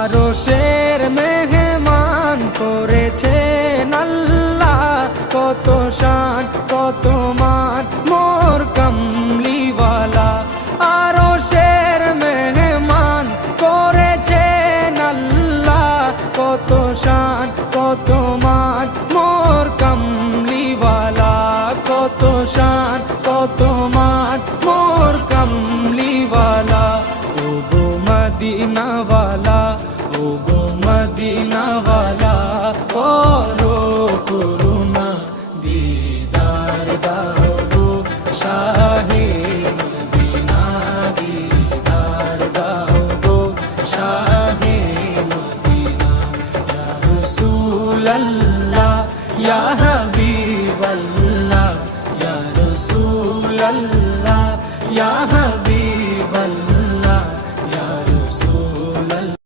আরশের মেহমান করেছেন আল্লাহ, কত শান কত মান মোর কামলিওয়ালা। আরশের মেহমান করেছেন আল্লাহ, কত শান কত মান মোর কামলিওয়ালা, কত শান কত মান মোর কামলিওয়ালা। ও গো মদিনাওয়ালা, ও গো মদিনাওয়ালা, করো করুণা দিদার দাও গো শাহে